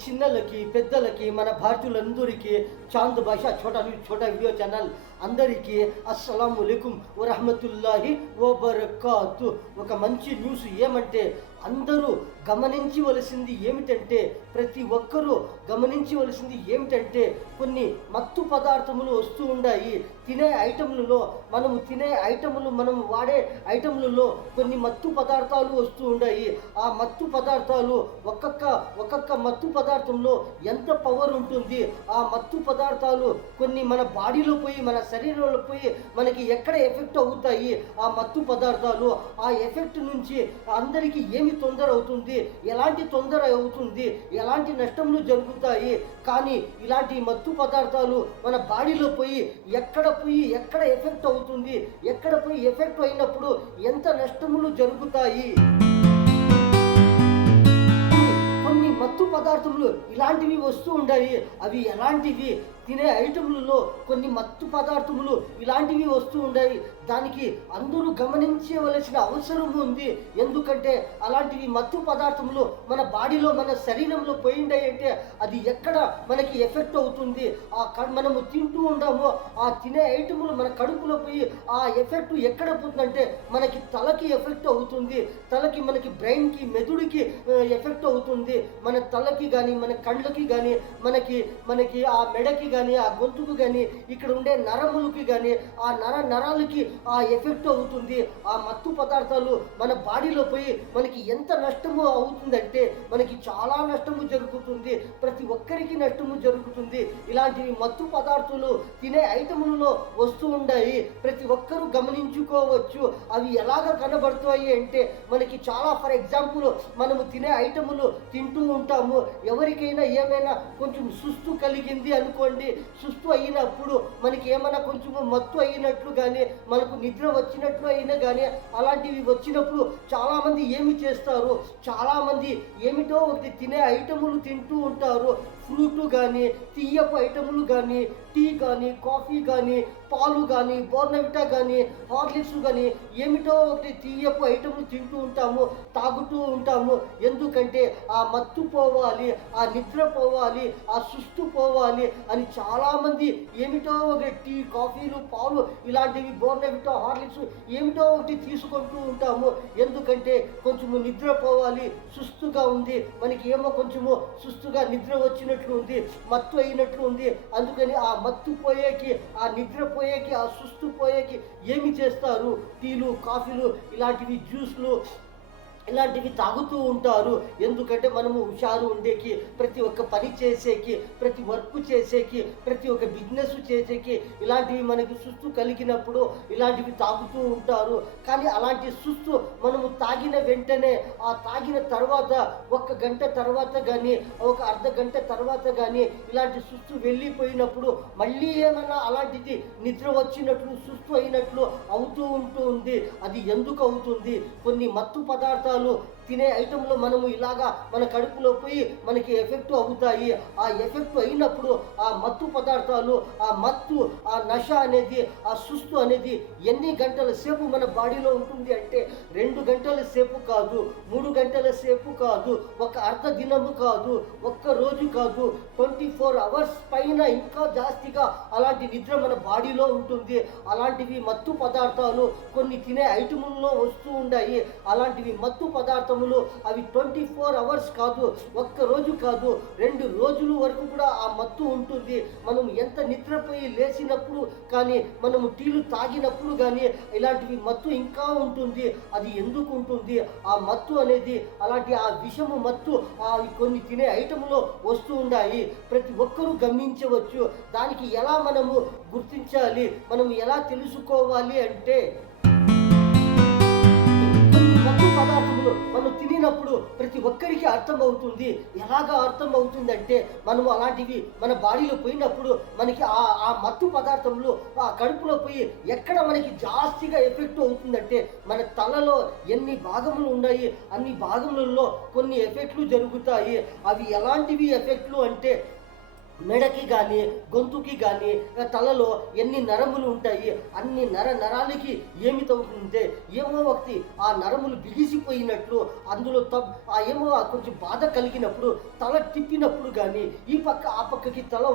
చిన్నలకి పెద్దలకి మన భారతీయులందరికీ చాంద్ భాషా ఛోటా వీడియో ఛానల్ అందరికీ అస్సలాముఅలైకుం వరహమతుల్లాహి వబరకాతు. ఒక మంచి న్యూస్ ఏమంటే అందరూ గమనించవలసింది ఏమిటంటే ప్రతి ఒక్కరూ గమనించవలసింది ఏమిటంటే కొన్ని మత్తు పదార్థములు వస్తూ ఉన్నాయి. తినే ఐటములలో మనం వాడే ఐటములలో కొన్ని మత్తు పదార్థాలు వస్తూ ఉన్నాయి. ఆ మత్తు పదార్థాలు ఒక్కొక్క మత్తు పదార్థంలో ఎంత పవర్ ఉంటుంది. ఆ మత్తు పదార్థాలు కొన్ని మన బాడీలో పోయి మన శరీరంలో పోయి మనకి ఎక్కడ ఎఫెక్ట్ అవుతాయి ఆ మత్తు పదార్థాలు. ఆ ఎఫెక్ట్ నుంచి అందరికీ ఏమి తొందర అవుతుంది, ఎలాంటి తొందర అవుతుంది, ఎలాంటి నష్టములు జరుగుతాయి. కానీ ఇలాంటి మత్తు పదార్థాలు మన బాడీలో పోయి ఎక్కడ ఎఫెక్ట్ అవుతుంది, ఎక్కడ పోయి ఎఫెక్ట్ అయినప్పుడు ఎంత నష్టములు జరుగుతాయి. కొన్ని మత్తు పదార్థములు ఇలాంటివి వస్తూ ఉన్నాయి. అవి ఎలాంటివి? తినే ఐటములలో కొన్ని మత్తు పదార్థములు ఇలాంటివి వస్తూ ఉన్నాయి. దానికి అందరూ గమనించవలసిన అవసరం ఉంది. ఎందుకంటే అలాంటివి మత్తు పదార్థములు మన బాడీలో మన శరీరంలో పోయిండాయి అంటే అది ఎక్కడ మనకి ఎఫెక్ట్ అవుతుంది. మనము తింటూ ఉంటామో ఆ తినే ఐటములు మన కడుపులో పోయి ఆ ఎఫెక్ట్ ఎక్కడ పోతుందంటే మనకి తలకి ఎఫెక్ట్ అవుతుంది. మనకి బ్రెయిన్కి మెదుడికి ఎఫెక్ట్ అవుతుంది. మన తలకి కానీ మన కళ్ళకి కానీ మనకి ఆ మెడకి కానీ ఆ గొంతుకు కానీ ఇక్కడ ఉండే నరములకి కానీ ఆ నరాలకి ఆ ఎఫెక్ట్ అవుతుంది. ఆ మత్తు పదార్థాలు మన బాడీలో పోయి మనకి ఎంత నష్టము అవుతుందంటే మనకి చాలా నష్టము జరుగుతుంది. ప్రతి ఒక్కరికి నష్టము జరుగుతుంది. ఇలాంటివి మత్తు పదార్థాలు తినే ఐటములలో వస్తూ ఉన్నాయి. ప్రతి ఒక్కరూ గమనించుకోవచ్చు. అవి ఎలాగ కనబడుతాయి అంటే మనకి చాలా, ఫర్ ఎగ్జాంపుల్ మనము తినే ఐటములు తింటూ ఉంటాము. ఎవరికైనా ఏమైనా కొంచెం సుస్తు కలిగింది అనుకోండి, సుస్తు అయినప్పుడు మనకి ఏమైనా కొంచెం మత్తు అయినట్లు కానీ మనకు నిద్ర వచ్చినట్లు అయినా కానీ అలాంటివి వచ్చినప్పుడు చాలామంది ఏమి చేస్తారు, చాలామంది ఏమిటో ఒకటి తినే ఐటములు తింటూ ఉంటారు. ఫ్రూట్ కానీ తీయపు ఐటములు కానీ టీ కానీ కాఫీ కానీ పాలు కానీ బోర్నవిటా కానీ హార్లిక్స్ కానీ ఏమిటో ఒకటి తీయపు ఐటములు తింటూ ఉంటాము, తాగుతూ ఉంటాము. ఎందుకంటే ఆ మత్తు పోవాలి, ఆ నిద్ర పోవాలి, ఆ సుస్తు పోవాలి అని చాలామంది ఏమిటో ఒకటి టీ కాఫీలు పాలు ఇలాంటివి బోర్నవిటా హార్లిక్స్ ఏమిటో ఒకటి తీసుకుంటూ ఉంటాము. ఎందుకంటే కొంచెము నిద్ర పోవాలి, సుస్తుగా ఉంది, మనకి ఏమో కొంచెము సుస్తుగా నిద్ర వచ్చినట్లు ఉంది, మత్తు అయినట్లు ఉంది. అందుకని ఆ మత్తు పోయేకి, ఆ నిద్ర పోయేకి, ఆ సుస్తు పోయేకి ఏమి చేస్తారు? టీలు కాఫీలు ఇలాంటివి జ్యూస్లు ఇలాంటివి తాగుతూ ఉంటారు. ఎందుకంటే మనము హుషారు ఉండేకి, ప్రతి ఒక్క పని చేసేకి, ప్రతి వర్క్ చేసేకి, ప్రతి ఒక్క బిజినెస్ చేసేకి ఇలాంటివి మనకి సుస్తు కలిగినప్పుడు ఇలాంటివి తాగుతూ ఉంటారు. కానీ అలాంటి సుస్తు మనము తాగిన వెంటనే, ఆ తాగిన తర్వాత 1 గంట తర్వాత కానీ ఒక అర్ధ గంట తర్వాత కానీ ఇలాంటి సుస్తు వెళ్ళిపోయినప్పుడు మళ్ళీ ఏమైనా అలాంటిది నిద్ర వచ్చినట్లు సుస్తు అయినట్లు అవుతూ ఉంటుంది. అది ఎందుకు అవుతుంది? కొన్ని మత్తు పదార్థాలు తినే ఐటెంలో మనము ఇలాగా మన కడుపులో పోయి మనకి ఎఫెక్ట్ అవుతాయి. ఆ ఎఫెక్ట్ అయినప్పుడు ఆ మత్తు పదార్థాలు, ఆ మత్తు, ఆ నష అనేది, ఆ సుస్తు అనేది ఎన్ని గంటల సేపు మన బాడీలో ఉంటుంది అంటే 2 గంటల సేపు కాదు, 3 గంటల సేపు కాదు, ఒక అర్ధ దినము కాదు, ఒక్క రోజు కాదు, 24 అవర్స్ పైన ఇంకా జాస్తిగా అలాంటి నిద్ర మన బాడీలో ఉంటుంది. అలాంటివి మత్తు పదార్థాలు కొన్ని తినే ఐటముల్లో వస్తూ ఉన్నాయి. అలాంటివి మత్తు పదార్థములు అవి 24 అవర్స్ కాదు, ఒక్క రోజు కాదు, 2 రోజుల వరకు కూడా ఆ మత్తు ఉంటుంది. మనం ఎంత నిద్రపోయి లేచినప్పుడు కానీ మనము టీలు తాగినప్పుడు కానీ ఇలాంటివి మత్తు ఇంకా ఉంటుంది. అది ఎందుకు ఉంటుంది? ఆ మత్తు అనేది అలాంటి ఆ విషము మత్తు కొన్ని తినే ఐటములో వస్తూ ఉన్నాయి. ప్రతి ఒక్కరూ గమనించవచ్చు. దానికి ఎలా మనము గుర్తించాలి, మనం ఎలా తెలుసుకోవాలి అంటే మత్తు పదార్థములు మనం తినినప్పుడు ప్రతి ఒక్కరికి అర్థమవుతుంది. ఎలాగా అర్థం అవుతుందంటే మనము అలాంటివి మన బాడీలో పోయినప్పుడు మనకి ఆ మత్తు పదార్థములు ఆ కడుపులో పోయి ఎక్కడ మనకి జాస్తిగా ఎఫెక్ట్ అవుతుందంటే మన తలలో ఎన్ని భాగములు ఉన్నాయి అన్ని భాగములలో కొన్ని ఎఫెక్ట్లు జరుగుతాయి. అవి ఎలాంటివి ఎఫెక్ట్లు అంటే మెడకి కానీ గొంతుకి కానీ తలలో ఎన్ని నరములు ఉంటాయి, అన్ని నరాలకి ఏమి తగ్గుతుంటే ఏమో ఒకటి ఆ నరములు బిగిసిపోయినట్లు అందులో ఏమో కొంచెం బాధ కలిగినప్పుడు తల తిప్పినప్పుడు కానీ ఈ పక్క ఆ పక్కకి తల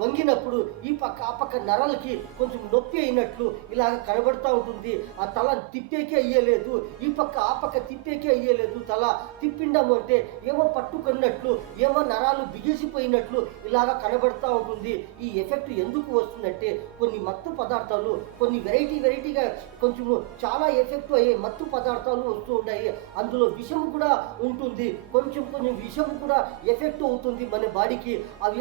వంగినప్పుడు ఈ పక్క ఆ పక్క నరాలకి కొంచెం నొప్పి అయినట్లు ఇలాగ కనబడుతూ ఉంటుంది. ఆ తల తిప్పేకే అయ్యలేదు, ఈ పక్క ఆ పక్క తిప్పేకే అయ్యలేదు. తల తిప్పిండము అంటే ఏమో పట్టుకున్నట్లు, ఏమో నరాలు బిగిసిపోయినట్లు ఇలాగా కనబడుతూ ఉంటుంది. ఈ ఎఫెక్ట్ ఎందుకు వస్తుందంటే కొన్ని మత్తు పదార్థాలు, కొన్ని వెరైటీగా కొంచెము చాలా ఎఫెక్ట్ అయ్యే మత్తు పదార్థాలు వస్తూ ఉంటాయి. అందులో విషము కూడా ఉంటుంది, కొంచెం విషము కూడా ఎఫెక్ట్ అవుతుంది మన బాడీకి. అవి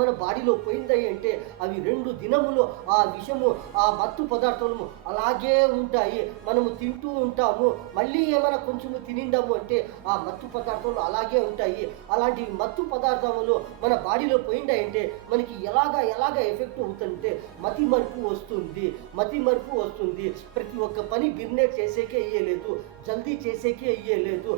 మన బాడీలో పోయిందాయి అంటే అవి 2 దినములు ఆ విషము ఆ మత్తు పదార్థాలు అలాగే ఉంటాయి. మనము తింటూ ఉంటాము, మళ్ళీ ఏమైనా కొంచెము తినిండాము అంటే ఆ మత్తు పదార్థాలు అలాగే ఉంటాయి. అలాంటి మత్తు పదార్థములు మన బాడీలో పోయిండాయంటే మనకి ఎలాగా ఎఫెక్ట్ అవుతుందంటే మతి మరుపు వస్తుంది. ప్రతి ఒక్క పని బిర్నే చేసేకే అయ్యలేదు, జల్దీ చేసేకే అయ్యలేదు,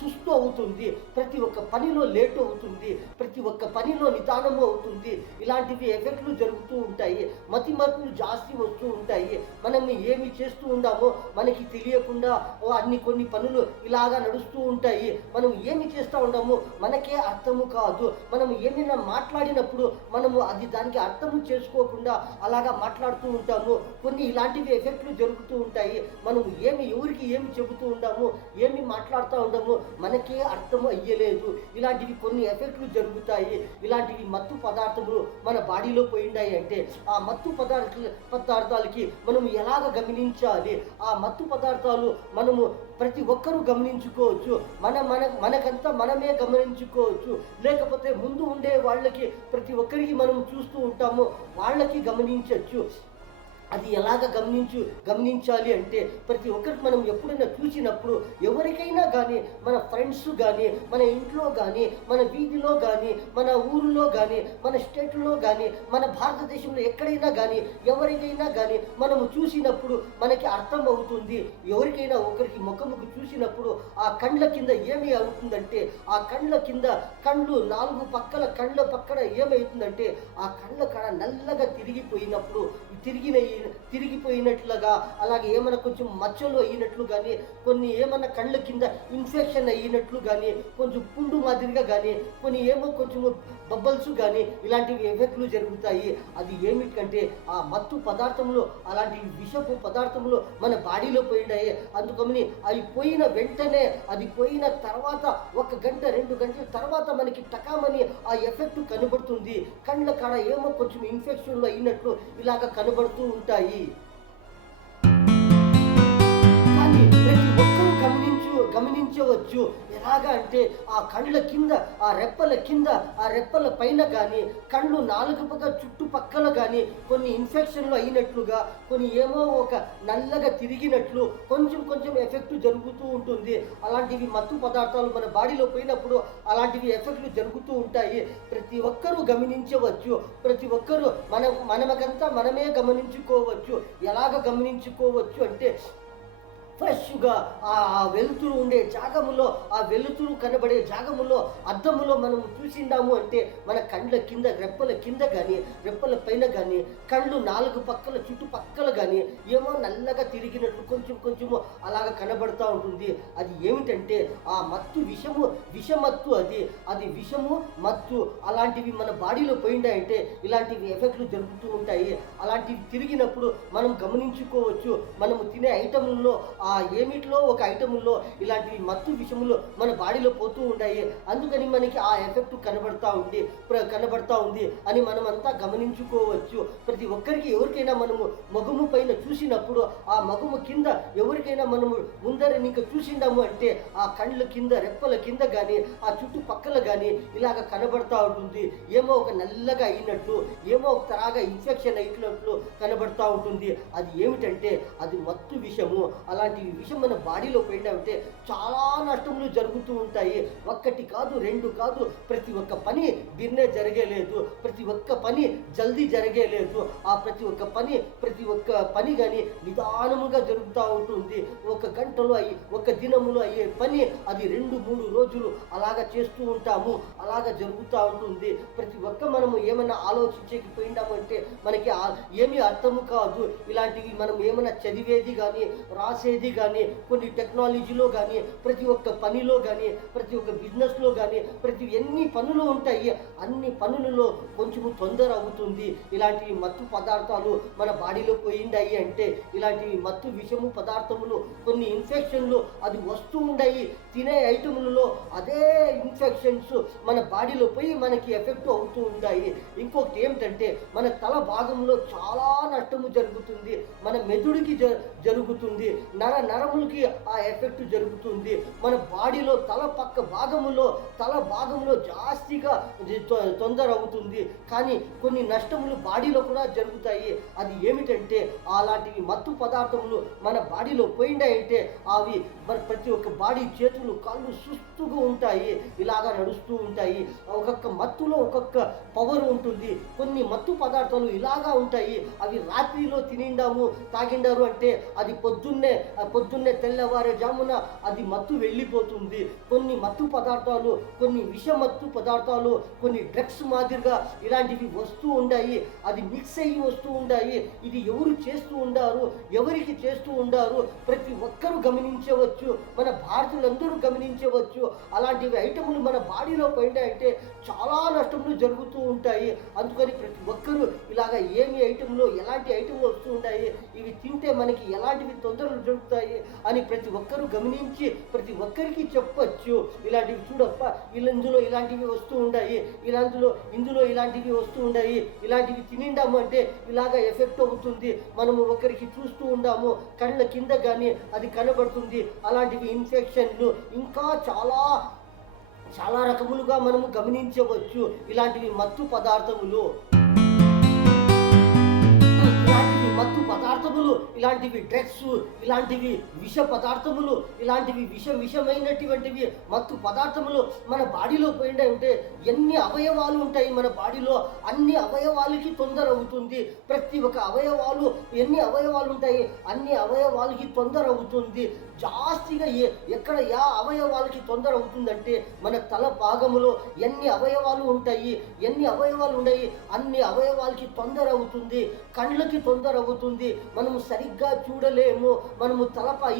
సుస్తు అవుతుంది, ప్రతి ఒక్క పనిలో లేట్ అవుతుంది, ప్రతి ఒక్క పనిలో నిదానము అవుతుంది. ఇలాంటివి ఎఫెక్ట్లు జరుగుతూ ఉంటాయి. మతి మరుపులు జాస్తి వస్తూ ఉంటాయి. మనం ఏమి చేస్తూ ఉండామో మనకి తెలియకుండా కొన్ని పనులు ఇలాగా నడుస్తూ ఉంటాయి. మనం ఏమి చేస్తూ ఉంటామో మనకే అర్థము కాదు. మనం ఏమైనా మాట్లాడినప్పుడు మనము దానికి అర్థము చేసుకోకుండా అలాగా మాట్లాడుతూ ఉంటాము. కొన్ని ఇలాంటివి ఎఫెక్ట్లు జరుగుతూ ఉంటాయి. మనం ఎవరికి ఏమి చెబుతూ ఉంటాము, ఏమి మాట్లాడుతూ ఉంటాము మనకే అర్థము అయ్యలేదు. ఇలాంటివి కొన్ని ఎఫెక్ట్లు జరుగుతాయి. ఇలాంటివి మత్తు పదార్థములు మన బాడీలో పోయిండాయి అంటే ఆ మత్తు పదార్థాలకి మనము ఎలాగ గమనించాలి? ఆ మత్తు పదార్థాలు మనము ప్రతి ఒక్కరూ గమనించుకోవచ్చు. మనకంతా మనమే గమనించుకోవచ్చు. లేకపోతే ముందు ఉండే వాళ్ళకి ప్రతి ఒక్కరికి మనం చూస్తూ ఉంటాము, వాళ్ళకి గమనించవచ్చు. అది ఎలాగ గమనించాలి అంటే ప్రతి ఒక్కరికి మనం ఎప్పుడైనా చూసినప్పుడు ఎవరికైనా కానీ, మన ఫ్రెండ్స్ కానీ, మన ఇంట్లో కానీ, మన వీధిలో కానీ, మన ఊరిలో కానీ, మన స్టేట్లో కానీ, మన భారతదేశంలో ఎక్కడైనా కానీ ఎవరికైనా కానీ మనము చూసినప్పుడు మనకి అర్థం అవుతుంది. ఎవరికైనా ఒకరికి ముఖముకు చూసినప్పుడు ఆ కండ్ల కింద ఏమి అవుతుందంటే ఆ కండ్లు 4 పక్కల కండ్ల పక్కన ఏమవుతుందంటే ఆ కండ్ల కాడ నల్లగా తిరిగిపోయినట్లుగా, అలాగే ఏమైనా కొంచెం మచ్చలు అయినట్లు కానీ, కొన్ని ఏమైనా కళ్ళ కింద ఇన్ఫెక్షన్ అయినట్లు కానీ, కొంచెం పుండు మాదిరిగా కానీ, కొన్ని ఏమో కొంచెము బబ్బల్స్ కానీ ఇలాంటివి ఎఫెక్ట్లు జరుగుతాయి. అది ఏమిటంటే ఆ మత్తు పదార్థంలో అలాంటి విషపు పదార్థములు మన బాడీలో పోయినాయి. అందుకని అవి పోయిన వెంటనే, అది పోయిన తర్వాత 1 గంట 2 గంటల తర్వాత మనకి టకామని ఆ ఎఫెక్ట్ కనబడుతుంది. కళ్ళ కాడ ఏమో కొంచెం ఇన్ఫెక్షన్లు అయినట్లు ఇలాగ కనబడుతూ ఉంటాయి. కానీ ప్రతి ఒక్కరూ గమనించవచ్చు. ఎలాగా అంటే ఆ కళ్ళ కింద, ఆ రెప్పల పైన కానీ, కళ్ళు 4 పక్క చుట్టుపక్కల కానీ కొన్ని ఇన్ఫెక్షన్లు అయినట్లుగా, కొన్ని ఏమో ఒక నల్లగా తిరిగినట్లు కొంచెం ఎఫెక్ట్ జరుగుతూ ఉంటుంది. అలాంటివి మత్తు పదార్థాలు మన బాడీలో పోయినప్పుడు అలాంటివి ఎఫెక్ట్లు జరుగుతూ ఉంటాయి. ప్రతి ఒక్కరూ గమనించవచ్చు. ప్రతి ఒక్కరూ మనకంతా మనమే గమనించుకోవచ్చు. ఎలాగ గమనించుకోవచ్చు అంటే ఫ్రెష్గా ఆ వెలుతురు ఉండే జాగములో, ఆ వెలుతురు కనబడే జాగములో అద్దములో మనం చూసిండాము అంటే మన కండ్ల కింద, రెప్పల కింద కానీ, రెప్పల పైన కానీ, కళ్ళు 4 పక్కల చుట్టుపక్కల కానీ ఏమో నల్లగా తిరిగినట్లు కొంచెము అలాగ కనబడుతూ ఉంటుంది. అది ఏమిటంటే ఆ మత్తు విషమత్తు. అది విషము మత్తు. అలాంటివి మన బాడీలో పోయిండాయంటే ఇలాంటివి ఎఫెక్ట్లు జరుగుతూ ఉంటాయి. అలాంటివి తిరిగినప్పుడు మనం గమనించుకోవచ్చు. మనము తినే ఐటముల్లో ఏమిట్లో ఒక ఐటముల్లో ఇలాంటి మత్తు విషములు మన బాడీలో పోతూ ఉంటాయి. అందుకని మనకి ఆ ఎఫెక్ట్ కనబడతా ఉంది అని మనమంతా గమనించుకోవచ్చు. ప్రతి ఒక్కరికి ఎవరికైనా మనము మగుము పైన చూసినప్పుడు ఆ మగుము కింద ఎవరికైనా మనము ముందర ఇంకా చూసిండాము అంటే ఆ కండ్ల కింద, రెప్పల కింద కానీ, ఆ చుట్టుపక్కల కానీ ఇలాగ కనబడతా ఉంటుంది. ఏమో ఒక నల్లగా అయినట్లు, ఏమో ఒక తరాగా ఇన్ఫెక్షన్ అయినట్లు కనబడతా ఉంటుంది. అది ఏమిటంటే అది మత్తు విషము. అలాంటి ఇలాంటివి విషం మన బాడీలో పోయిందంటే చాలా నష్టములు జరుగుతూ ఉంటాయి. ఒక్కటి కాదు, రెండు కాదు, ప్రతి ఒక్క పని బిర్నే జరగలేదు, ప్రతి ఒక్క పని జల్దీ జరగలేదు. ఆ ప్రతి ఒక్క పని కానీ నిదానముగా జరుగుతూ ఉంటుంది. ఒక గంటలో ఒక దినములో అయ్యే పని అది 2-3 రోజులు అలాగా చేస్తూ ఉంటాము. అలాగా జరుగుతూ ఉంటుంది. ప్రతి ఒక్క మనము ఏమైనా ఆలోచించకపోయిందామంటే మనకి ఏమీ అర్థము కాదు. ఇలాంటివి మనం ఏమైనా చదివేది కానీ, రాసేది కానీ, కొన్ని టెక్నాలజీలో కానీ, ప్రతి ఒక్క పనిలో కానీ, ప్రతి ఒక్క బిజినెస్లో కానీ, ఎన్ని పనులు ఉంటాయి, అన్ని పనులలో కొంచెము తొందర అవుతుంది. ఇలాంటివి మత్తు పదార్థాలు మన బాడీలో పోయిండాయి అంటే, ఇలాంటివి మత్తు విషము పదార్థములు కొన్ని ఇన్ఫెక్షన్లు అది వస్తూ ఉన్నాయి. తినే ఐటములలో అదే ఇన్ఫెక్షన్స్ మన బాడీలో పోయి మనకి ఎఫెక్ట్ అవుతూ ఉంటాయి. ఇంకొకటి ఏమిటంటే మన తల భాగంలో చాలా నష్టము జరుగుతుంది. మన మెదుడికి జరుగుతుంది. నరములకి ఆ ఎఫెక్ట్ జరుగుతుంది. మన బాడీలో తల భాగంలో జాస్తిగా తొందర అవుతుంది. కానీ కొన్ని నష్టములు బాడీలో కూడా జరుగుతాయి. అది ఏమిటంటే అలాంటివి మత్తు పదార్థములు మన బాడీలో పోయిండాయంటే అవి ప్రతి ఒక్క బాడీ చేతులు కాళ్ళు సుస్తుగా ఉంటాయి. ఇలాగా నడుస్తూ ఉంటాయి. ఒక్కొక్క మత్తులో ఒక్కొక్క పవర్ ఉంటుంది. కొన్ని మత్తు పదార్థాలు ఇలాగా ఉంటాయి. అవి రాత్రిలో తాగిండారు అంటే అది పొద్దున్నే తెల్లవారే జామున అది మత్తు వెళ్ళిపోతుంది. కొన్ని మత్తు పదార్థాలు, కొన్ని విషమత్తు పదార్థాలు, కొన్ని డ్రగ్స్ మాదిరిగా ఇలాంటివి వస్తూ ఉన్నాయి. అది మిక్స్ అయ్యి వస్తూ ఉన్నాయి. ఇది ఎవరు చేస్తూ ఉండారు, ఎవరికి చేస్తూ ఉండారు ప్రతి ఒక్కరూ గమనించవచ్చు. మన భారతీయులందరూ గమనించవచ్చు. అలాంటివి ఐటములు మన బాడీలో పోయిందంటే చాలా నష్టములు జరుగుతూ ఉంటాయి. అందుకని ప్రతి ఒక్కరూ ఇలాగ ఎలాంటి ఐటెంలు వస్తూ ఉంటాయి, ఇవి తింటే మనకి ఎలాంటివి తొందరలు జరుగుతాయి అని ప్రతి ఒక్కరూ గమనించి ప్రతి ఒక్కరికి చెప్పచ్చు. ఇలాంటివి చూడప్ప ఇందులో ఇలాంటివి వస్తూ ఉంటాయి, ఇందులో ఇలాంటివి వస్తూ ఉంటాయి, ఇలాంటివి తినిండాము అంటే ఇలాగ ఎఫెక్ట్ అవుతుంది. మనము ఒకరికి చూస్తూ ఉండాము, కళ్ళ కింద కానీ అది కనబడుతుంది. అలాంటివి ఇన్ఫెక్షన్లు ఇంకా చాలా రకములుగా మనము గమనించవచ్చు. ఇలాంటివి మత్తు పదార్థములు, ఇలాంటివి డ్రగ్స్, ఇలాంటివి విష పదార్థములు, ఇలాంటివి విషమైనటువంటివి మత్తు పదార్థములు మన బాడీలో పోయిండే ఉంటే ఎన్ని అవయవాలు ఉంటాయి మన బాడీలో, అన్ని అవయవాలకి తొందర అవుతుంది. ప్రతి ఒక్క ఎన్ని అవయవాలు ఉంటాయి, అన్ని అవయవాలకి తొందర అవుతుంది. జాస్తిగా ఎక్కడ అవయవాలకి తొందర అవుతుందంటే మన తల భాగములో ఎన్ని అవయవాలు ఉంటాయి, అన్ని అవయవాలకి తొందర అవుతుంది. కళ్ళకి తొందర అవుతుంది. మనము సరిగ్గా చూడలేము, మనము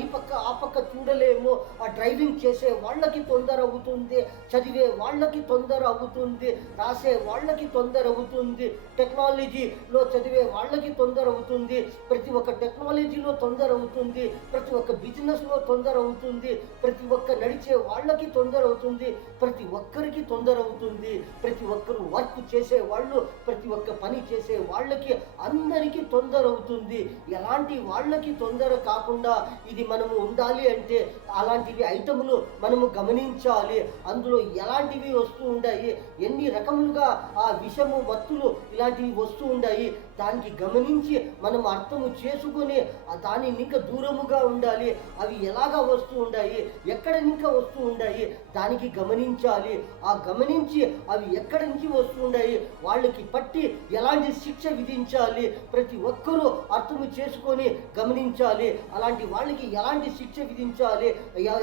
ఈ పక్క ఆ పక్క చూడలేము. ఆ డ్రైవింగ్ చేసే వాళ్ళకి తొందర అవుతుంది, చదివే వాళ్ళకి తొందర అవుతుంది, రాసే వాళ్ళకి తొందర అవుతుంది, టెక్నాలజీలో చదివే వాళ్ళకి తొందర అవుతుంది, ప్రతి ఒక్క టెక్నాలజీలో తొందర అవుతుంది, ప్రతి ఒక్క బిజినెస్లో తొందర అవుతుంది, ప్రతి ఒక్క నడిచే వాళ్ళకి తొందర అవుతుంది, ప్రతి ఒక్కరికి తొందర అవుతుంది. ప్రతి ఒక్కరు వర్క్ చేసే వాళ్ళు, ప్రతి ఒక్క పని చేసే వాళ్ళకి అందరికీ తొందర అవుతుంది. ఎలాంటి వాళ్ళకి తొందర కాకుండా ఇది మనము ఉండాలి అంటే అలాంటివి ఐటములు మనము గమనించాలి. అందులో ఎలాంటివి వస్తూ ఉంటాయి, ఎన్ని రకములుగా ఆ విషము మత్తులు ఇలాంటివి వస్తూ ఉంటాయి, దానికి గమనించి మనం అర్థము చేసుకొని దాని ఇంకా దూరముగా ఉండాలి. అవి ఎలాగా వస్తూ ఉంటాయి, ఎక్కడ ఇంకా వస్తూ ఉంటాయి దానికి గమనించాలి. ఆ గమనించి అవి ఎక్కడి నుంచి వస్తూ ఉంటాయి వాళ్ళకి పట్టి ఎలాంటి శిక్ష విధించాలి ప్రతి ఒక్కరూ అర్థము చేసుకొని గమనించాలి. అలాంటి వాళ్ళకి ఎలాంటి శిక్ష విధించాలి,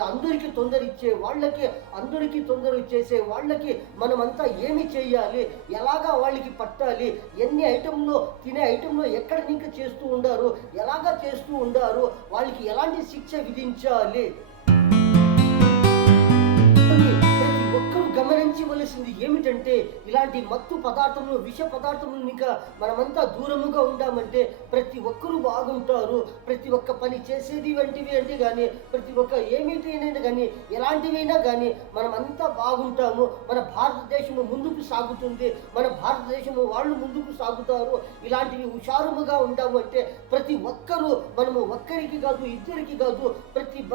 అందరికీ తొందర ఇచ్చే వాళ్ళకి, అందరికీ తొందర చేసే వాళ్ళకి మనమంతా ఏమి చేయాలి, ఎలాగా వాళ్ళకి పట్టాలి, ఎన్ని ఐటెంలో తినే ఐటెంలో ఎక్కడ ఇంకా చేస్తూ ఉండారు, ఎలాగా చేస్తూ ఉండారు, వాళ్ళకి ఎలాంటి శిక్ష విధించాలి. గమనించవలసింది ఏమిటంటే ఇలాంటి మత్తు పదార్థములు, విష పదార్థములు ఇంకా మనమంతా దూరముగా ఉండామంటే ప్రతి ఒక్కరూ బాగుంటారు. ప్రతి ఒక్క పని చేసేది వంటివి అంటే కానీ, ప్రతి ఒక్క ఏమిటైనా కానీ, ఎలాంటివైనా కానీ మనమంతా బాగుంటాము. మన భారతదేశము ముందుకు సాగుతుంది, మన భారతదేశము వాళ్ళు ముందుకు సాగుతారు. ఇలాంటివి హుషారుముగా ఉంటాము అంటే ప్రతి ఒక్కరూ, మనము ఒక్కరికి కాదు, ఇద్దరికి కాదు,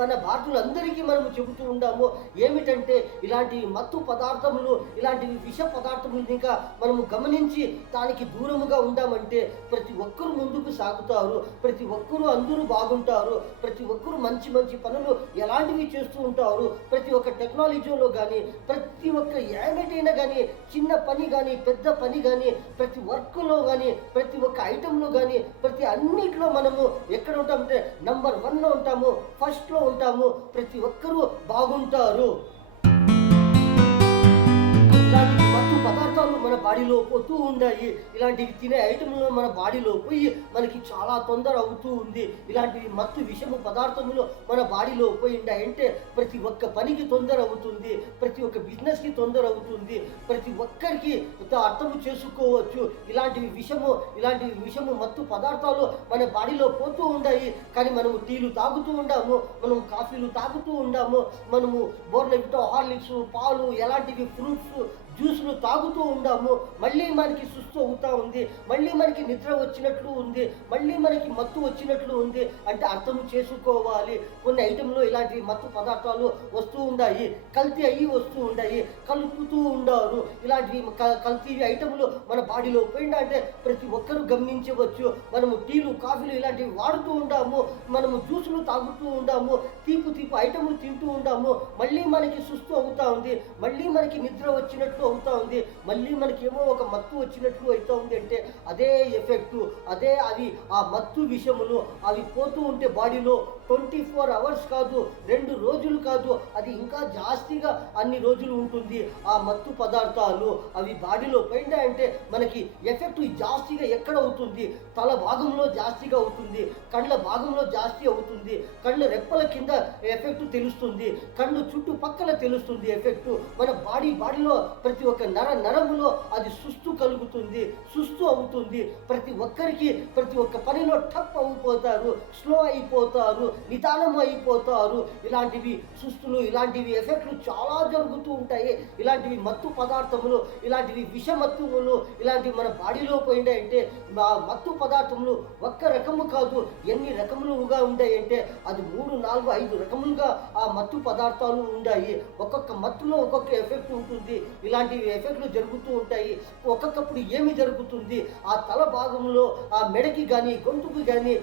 మన భారతీయులందరికీ మనము చెబుతూ ఉంటాము ఏమిటంటే ఇలాంటి మత్తు పదార్థములు, ఇలాంటివి విష విష పదార్థములను ఇంకా మనము గమనించి దానికి దూరముగా ఉండామంటే ప్రతి ఒక్కరు ముందుకు సాగుతారు, ప్రతి ఒక్కరూ అందరూ బాగుంటారు, ప్రతి ఒక్కరూ మంచి మంచి పనులు ఎలాంటివి చేస్తూ ఉంటారు. ప్రతి ఒక్క టెక్నాలజీలో కానీ, ప్రతి ఒక్క ఏమిటైనా కానీ, చిన్న పని కానీ పెద్ద పని కానీ, ప్రతి వర్క్లో కానీ, ప్రతి ఒక్క ఐటెంలో కానీ, ప్రతి అన్నిట్లో మనము ఎక్కడ ఉంటామంటే నంబర్ 1లో ఉంటాము, ఫస్ట్లో ఉంటాము. ప్రతి ఒక్కరూ బాగుంటారు. ఇలాంటి మత్తు పదార్థాలు మన బాడీలో పోతూ ఉన్నాయి. ఇలాంటివి తినే ఐటెంలు మన బాడీలో పోయి మనకి చాలా తొందర అవుతూ ఉంది. ఇలాంటివి మత్తు విషము పదార్థములు మన బాడీలో పోయిండాయంటే ప్రతి ఒక్క పనికి తొందర అవుతుంది, ప్రతి ఒక్క బిజినెస్కి తొందర అవుతుంది, ప్రతి ఒక్కరికి అర్థం చేసుకోవచ్చు. ఇలాంటివి విషము మత్తు పదార్థాలు మన బాడీలో పోతూ ఉన్నాయి. కానీ మనము టీలు తాగుతూ ఉండాము, మనం కాఫీలు తాగుతూ ఉండాము, మనము బోర్నవిటా, హార్లిక్స్, పాలు, ఎలాంటివి ఫ్రూట్స్ జ్యూసులు తాగుతూ ఉండాము. మళ్ళీ మనకి సుస్తు అవుతూ ఉంది, మళ్ళీ మనకి నిద్ర వచ్చినట్లు ఉంది, మళ్ళీ మనకి మత్తు వచ్చినట్లు ఉంది. అంటే అర్థం చేసుకోవాలి. కొన్ని ఐటెంలో ఇలాంటి మత్తు పదార్థాలు వస్తూ ఉన్నాయి, కల్తీ అయ్యి వస్తూ ఉన్నాయి, కలుపుతూ ఉండారు. ఇలాంటివి కల్తీ ఐటెంలు మన బాడీలో పోయిందా అంటే ప్రతి ఒక్కరూ గమనించవచ్చు. మనము టీలు, కాఫీలు ఇలాంటివి వాడుతూ ఉండాము, మనము జ్యూసులు తాగుతూ ఉండాము, తీపు ఐటెంలు తింటూ ఉండాము. మళ్ళీ మనకి సుస్తు అవుతూ ఉంది, మళ్ళీ మనకి నిద్ర వచ్చినట్లు అవుతా ఉంది, మళ్ళీ మనకేమో ఒక మత్తు వచ్చినట్లు అవుతా ఉంది. అంటే అదే ఎఫెక్టు, అదే అవి ఆ మత్తు విషములు అవి పోతూ ఉంటే బాడీలో 24 అవర్స్ కాదు, 2 రోజులు కాదు, అది ఇంకా జాస్తిగా అన్ని రోజులు ఉంటుంది. ఆ మత్తు పదార్థాలు అవి బాడీలో పోయిందా అంటే మనకి ఎఫెక్ట్ జాస్తిగా ఎక్కడ అవుతుంది? తల భాగంలో జాస్తిగా అవుతుంది, కళ్ళ భాగంలో జాస్తి అవుతుంది, కళ్ళ రెప్పల కింద ఎఫెక్ట్ తెలుస్తుంది, కళ్ళు చుట్టుపక్కల తెలుస్తుంది ఎఫెక్టు. మన బాడీలో ప్రతి ఒక్క నరములో అది సుస్తు కలుగుతుంది, సుస్తు అవుతుంది. ప్రతి ఒక్కరికి ప్రతి ఒక్క పనిలో టప్ అయిపోతారు, స్లో అయిపోతారు, నిదానం అయిపోతారు. ఇలాంటివి సుస్తులు, ఇలాంటివి ఎఫెక్ట్లు చాలా జరుగుతూ ఉంటాయి. ఇలాంటివి మత్తు పదార్థములు, ఇలాంటివి విషమత్తుములు ఇలాంటివి మన బాడీలో పోయిండాయంటే మత్తు పదార్థములు ఒక్క రకము కాదు, ఎన్ని రకములుగా ఉంటాయంటే అది 3, 4, 5 రకములుగా ఆ మత్తు పదార్థాలు ఉన్నాయి. ఒక్కొక్క మత్తులో ఒక్కొక్క ఎఫెక్ట్ ఉంటుంది. ఇలాంటివి ఎఫెక్ట్లు జరుగుతూ ఉంటాయి. ఒక్కొక్కప్పుడు ఏమి జరుగుతుంది? ఆ తల భాగంలో ఆ మెడకి కానీ, గొంతుకు కానీ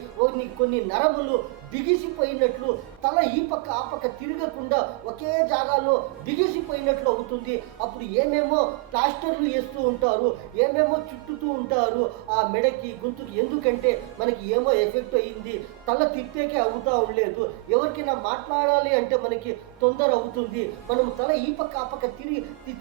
కొన్ని నరములు బిగిసిపోయినట్లు, తల ఈ పక్క ఆ పక్క తిరగకుండా ఒకే జాగాలో బిగిసిపోయినట్లు అవుతుంది. అప్పుడు ఏమేమో ప్లాస్టర్లు వేస్తూ ఉంటారు, ఏమేమో చుట్టుతూ ఉంటారు ఆ మెడకి, గొంతుకి. ఎందుకంటే మనకి ఏమో ఎఫెక్ట్ అయ్యింది, తల తిప్పేకే అవుతా ఉండలేదు. ఎవరికైనా మాట్లాడాలి అంటే మనకి తొందర అవుతుంది. మనము తల ఈ పక్క ఆ పక్క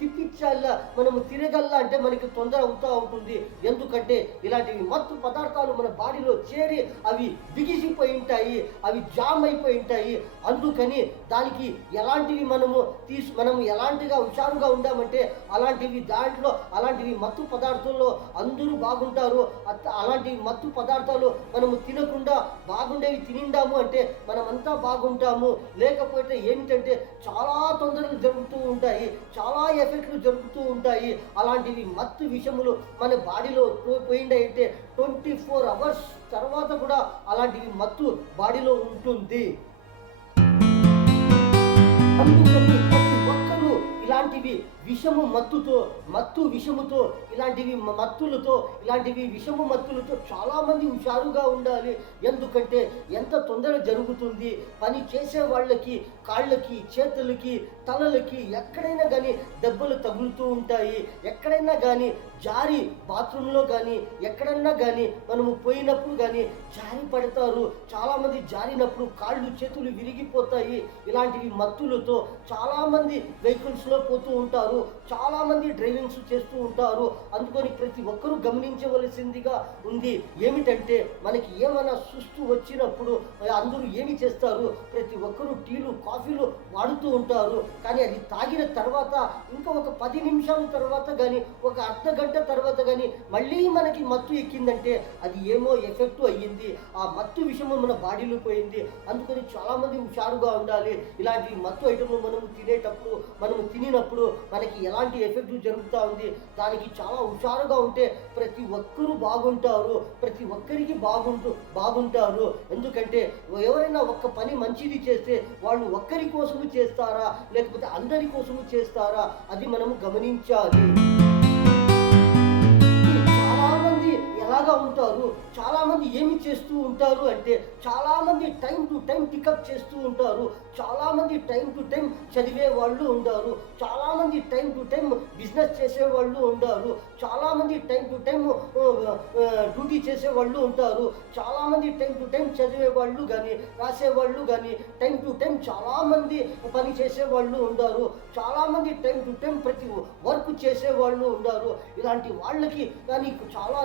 తిప్పించాలా, మనము తిరగల్లా అంటే మనకి తొందర అవుతూ ఉంటుంది. ఎందుకంటే ఇలాంటివి మత్తు పదార్థాలు మన బాడీలో చేరి అవి బిగిసిపోయి ఉంటాయి, అవి జామ్ అయిపోయి ఉంటాయి. అందుకని దానికి ఎలాంటివి మనము ఎలాంటిగా హుషారుగా ఉండామంటే అలాంటివి మత్తు పదార్థాల్లో అందరూ బాగుంటారు. అలాంటి మత్తు పదార్థాలు మనము తినకుండా బాగుండేవి తినిండాము అంటే మనమంతా బాగుంటాము. లేకపోతే ఏమిటంటే చాలా తొందరలు జరుగుతూ ఉంటాయి, చాలా ఎఫెక్ట్లు జరుగుతూ ఉంటాయి. అలాంటివి మత్తు విషములు మన బాడీలో పోయిందంటే 24 అవర్స్ తర్వాత కూడా అలాంటివి మత్తు బాడీలో ఉంటుంది. అందుకని ప్రతి ఒక్కరూ ఇలాంటివి మత్తు విషముతో ఇలాంటివి మత్తులతో చాలామంది హుషారుగా ఉండాలి. ఎందుకంటే ఎంత తొందర జరుగుతుంది. పని చేసే వాళ్ళకి కాళ్ళకి, చేతులకి, తలలకి ఎక్కడైనా కానీ దెబ్బలు తగులుతూ ఉంటాయి. ఎక్కడైనా కానీ జారి, బాత్రూంలో కానీ ఎక్కడన్నా కానీ మనము పోయినప్పుడు కానీ జారి పడతారు. చాలామంది జారినప్పుడు కాళ్ళు, చేతులు విరిగిపోతాయి. ఇలాంటివి మత్తులతో చాలామంది వెహికల్స్లో పోతూ ఉంటారు, చాలామంది డ్రైవింగ్స్ చేస్తూ ఉంటారు. అందుకని ప్రతి ఒక్కరూ గమనించవలసిందిగా ఉంది. ఏమిటంటే మనకి ఏమైనా సుస్తు వచ్చినప్పుడు అందరూ ఏమి చేస్తారు? ప్రతి ఒక్కరూ టీలు, కాఫీలు వాడుతూ ఉంటారు. కానీ అది తాగిన తర్వాత ఇంకా ఒక 10 నిమిషాల తర్వాత కానీ, ఒక అర్ధ గంట తర్వాత కానీ మళ్ళీ మనకి మత్తు ఎక్కిందంటే అది ఏమో ఎఫెక్ట్ అయ్యింది, ఆ మత్తు విషయము మన బాడీలో పోయింది. అందుకని చాలామంది హుషారుగా ఉండాలి. ఇలాంటి మత్తు ఐటమ్ మనము తినేటప్పుడు, మనము తినినప్పుడు తాగినప్పుడు మనకి ఎలాంటి ఎఫెక్ట్ జరుగుతూ ఉంది, దానికి చాలా హుషారుగా ఉంటే ప్రతి ఒక్కరూ బాగుంటారు, ప్రతి ఒక్కరికి బాగుంటారు. ఎందుకంటే ఎవరైనా ఒక్క పని మంచిది చేస్తే వాళ్ళు ఒక్కరి కోసము చేస్తారా లేకపోతే అందరి కోసము చేస్తారా, అది మనము గమనించాలి. చాలామంది ఎలాగా ఉంటారు, చాలామంది ఏమి చేస్తూ ఉంటారు అంటే చాలామంది టైం టు టైం పికప్ చేస్తూ ఉంటారు, చాలామంది టైం టు టైం చదివే వాళ్ళు ఉంటారు, చాలామంది టైం టు టైం బిజినెస్ చేసేవాళ్ళు ఉంటారు, చాలామంది టైం టు టైం డ్యూటీ చేసేవాళ్ళు ఉంటారు, చాలామంది టైం టు టైం చదివేవాళ్ళు కానీ రాసేవాళ్ళు కానీ టైం టు టైం చాలామంది పని చేసేవాళ్ళు ఉంటారు, చాలామంది టైం టు టైం ప్రతి వర్క్ చేసేవాళ్ళు ఉంటారు. ఇలాంటి వాళ్ళకి కానీ చాలా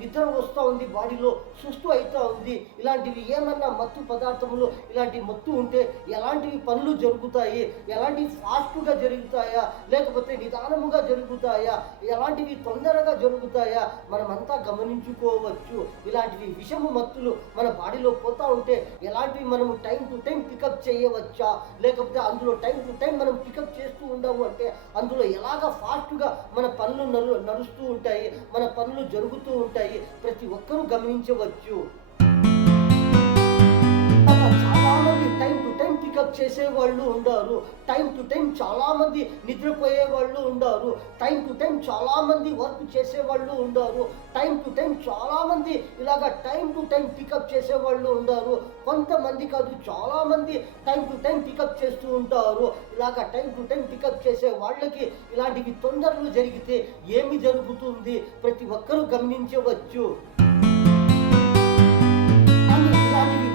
నిద్ర వస్తూ ఉంది, బాడీలో సుస్తు అవుతూ ఉంది. ఇలాంటివి ఏమన్నా మత్తు పదార్థములు ఇలాంటి మత్తు ఉంటే ఎలాంటివి పనులు జరుగుతాయి, ఎలాంటివి ఫాస్ట్గా జరుగుతాయా లేకపోతే నిదానముగా జరుగుతాయా, ఎలాంటివి తొందరగా జరుగుతాయా మనమంతా గమనించుకోవచ్చు. ఇలాంటివి విషము మత్తులు మన బాడీలో పోతూ ఉంటే ఎలాంటివి మనము టైం టు టైం పికప్ చేయవచ్చా, లేకపోతే అందులో టైం టు టైం మనం పికప్ చేస్తూ ఉండము అంటే అందులో ఎలాగ ఫాస్ట్గా మన పనులు నడుస్తూ ఉంటాయి, మన పనులు జరుగుతూ ఉంటాయి, ప్రతి ఒక్కరూ గమనించవచ్చు. చాలామంది టైం టు టైం పికప్ చేసేవాళ్ళు ఉండారు, టైం టు టైం చాలామంది నిద్రపోయే వాళ్ళు ఉండారు, టైం టు టైం చాలామంది వర్క్ చేసేవాళ్ళు ఉండారు, టైం టు టైం చాలామంది ఇలాగ టైం టు టైం పికప్ చేసేవాళ్ళు ఉండారు. కొంతమంది కాదు, చాలామంది టైం టు టైం పికప్ చేస్తూ ఉంటారు. ఇలాగ టైం టు టైం పికప్ చేసే వాళ్ళకి ఇలాంటివి తొందరలు జరిగితే ఏమి జరుగుతుంది ప్రతి ఒక్కరూ గమనించవచ్చు.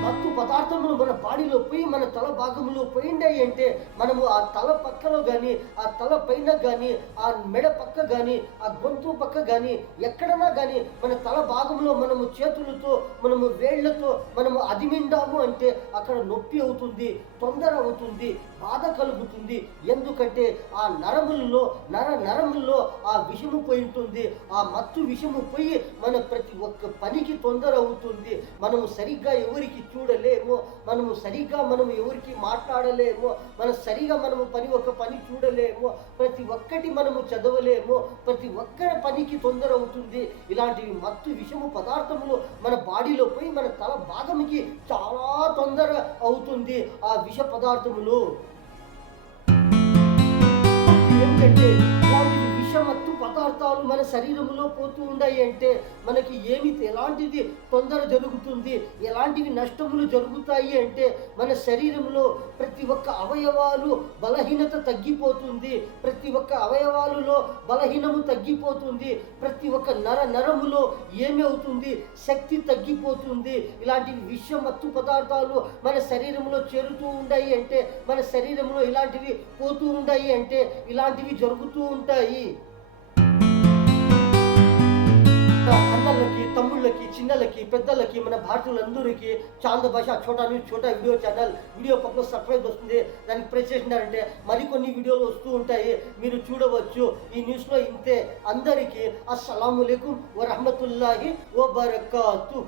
మత్తు పదార్థములు మన బాడీలో పోయి మన తల భాగంలో పోయిండాయి అంటే మనము ఆ తల పక్కలో కానీ ఆ తల పైన కానీ ఆ మెడ పక్క కానీ ఆ గొంతు పక్క కానీ ఎక్కడన్నా కానీ మన తల భాగంలో మనము చేతులతో మనము వేళ్లతో మనము అదిమిండాము అంటే అక్కడ నొప్పి అవుతుంది, తొందర అవుతుంది, బాధ కలుగుతుంది. ఎందుకంటే ఆ నరముల్లో ఆ విషము పోయి ఉంటుంది, ఆ మత్తు విషము పోయి మన ప్రతి ఒక్క పనికి తొందర అవుతుంది. మనము సరిగ్గా ఎవరికి చూడలేము, మనము సరిగ్గా ఎవరికి మాట్లాడలేము, సరిగా ఒక పని చూడలేము, ప్రతి ఒక్కటి మనము చదవలేము, ప్రతి ఒక్కరి పనికి తొందర అవుతుంది. ఇలాంటివి మత్తు విషము పదార్థములు మన బాడీలో పోయి మన తల భాగంకి చాలా తొందర అవుతుంది ఆ విష పదార్థములు. ఏమిటంటే ఇలాంటివి విషమత్తు పదార్థాలు మన శరీరంలో పోతూ ఉన్నాయి అంటే మనకి ఎలాంటిది తొందర జరుగుతుంది, ఎలాంటివి నష్టములు జరుగుతాయి అంటే మన శరీరంలో ప్రతి ఒక్క అవయవాలు బలహీనత తగ్గిపోతుంది, ప్రతి ఒక్క అవయవాలలో బలహీనము తగ్గిపోతుంది, ప్రతి ఒక్క నరములో ఏమవుతుంది శక్తి తగ్గిపోతుంది. ఇలాంటివి విషమత్తు పదార్థాలు మన శరీరంలో చేరుతూ ఉన్నాయి అంటే మన శరీరంలో ఇలాంటివి పోతూ ఉన్నాయి అంటే ఇలాంటివి జరుగుతూ ఉంటాయి. అన్నలకి, తమ్ముళ్ళకి, చిన్నలకి, పెద్దలకి, మన భారతీయులందరికీ చాంద భాష Chhota news Chhota video channel video పక్కన సబ్స్క్రైబ్ వస్తుంది, దానికి ప్రెస్ చేసినారంటే మరికొన్ని వీడియోలు వస్తూ ఉంటాయి, మీరు చూడవచ్చు. ఈ న్యూస్లో ఇంతే. అందరికీ అస్సలాము అలైకుం వరహ్మతుల్లాహి వబరకాతుహ్.